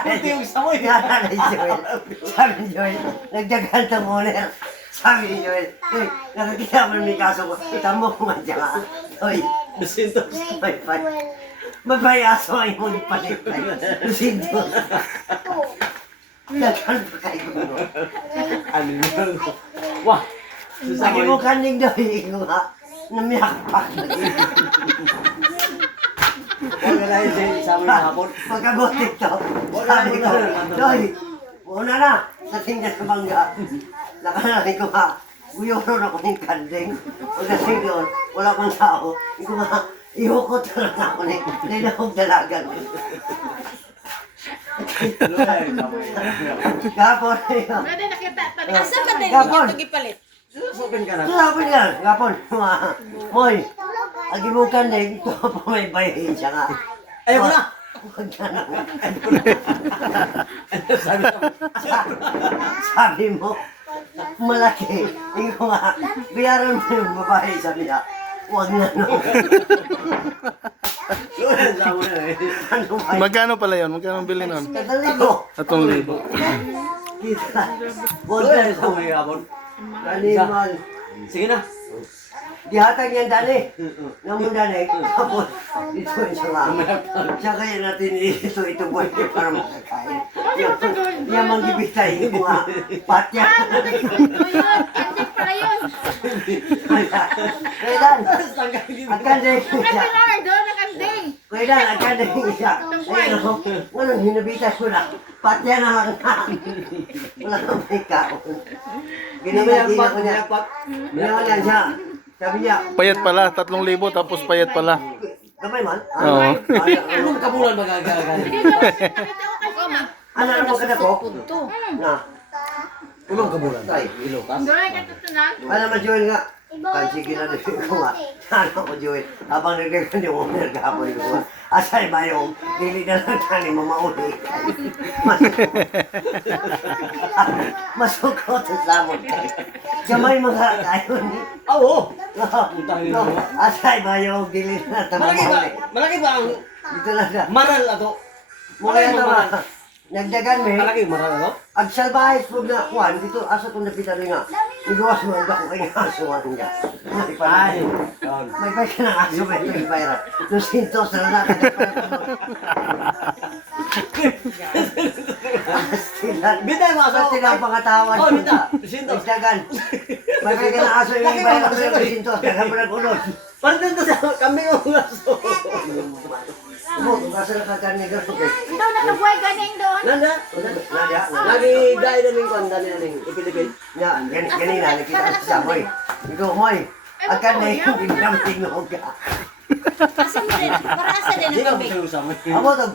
Puti yung samoy. Kaya ni Joel. Sabi ni Joel, nagdagan ng owner. Sabi ni Joel, "Uy, nakakita mo may kaso ko. Tamo ko nga dyan ka. Uy, Lusintos. may aso ay mo di palitay. Lusinto. Dagan pa kayo mo. Ano yun? Wah! Lagi mo kaning daw ko nga. Namiyak pa. Huwag na yun siya isama yung hapon. Pagkabutik to. Sabi ko, Doy, una na. Sa tingnan sa bangga. Nakalari ko nga. Guyoro na ko ng kanding. Pagdating doon, wala pang tao. Hindi ko nga, ihukot na lang ako ni. Hindi na akong dalagan. Gapon. Pwede nakita. Asa ka din Gapon. ito gipalit? Open ka na. Sabi niya, gapon. Moy, agi mo kanding. Ito pa may bayin siya nga. Ayaw ko na! Huwag ka na. Sabi ko, Sabi mo, malaki. Hindi ko nga, bayaran mo yung babae. Sabi niya, huwag na no. sama na eh. Ano ba? Magkano pala yun? Magkano bili nun? Kadali ko. 3,000. Kita. Huwag Huwag na na isama yung hapon. Animal. Sige na. Dihatag yan dali. Namun dali. Tapos, ito yung sanga. Siya kaya natin ito boy para makakain. Yan mang gibitay ko nga. Patya. Kasi pala yun. Kailan? Akan din Kasi siya. Lord, doon na kanding. Kailan? Akan din siya. Ayun o. Walang hinabitay ko na. Patya na lang na. Wala kang may kaon. Ginamagin ako niya. Ginawa lang siya. Sabi niya, Payat pala, 3,000 tapos payat pala. gamay man? Oo. Anong kabulan magagagal? Nakita ko kasi na. Ano naman ka na po? Punto. Na. Anong kabulan? Tay. Ilokas? Doon na katutunan. Alam mo, Joel nga. Sige na rin ko nga. Ano ko, Joel. Habang nagdagan yung owner kahapon ko nga. Asay ba yung dili na lang tani mamauli. Masukot sa samon. Gamay mga tayo ni. Oo! No, asay ba yung dili na lang Malaki ba? mamauli. Malaki ba ang Dito lang siya. maral ato? Mula ito ba? Nagdagan may. Malaki maral ato? Ang salbahe po na kuwan, dito asa kong napitan rin nga. Iguwas mo ang dako kay aso nga nga. May pa. May pa siya ng aso may pera. Nung sintos na natin. Astilan. Bitay mo aso! Sa tinang pangatawan. Oh, bita! Sintos! Nagdagan. May pa ka ng aso yung Laki bayra ba? sa yung sintos. Dagan mo ng ulod. Parang dito sa kami yung aso! Mo, kasi nakakarni ka rin. Doon na kabuhay ganing doon. Nanda? Nadya, Lagi gaya na ning kwan, dali na ning ipilipil. nga, ganina, nakita ko siya, moy. Ikaw, moy. Akan na yung hindi naman tingog ka. Asa mo din? Para asa din Hindi ang ka gabi? sa usama. Amo to,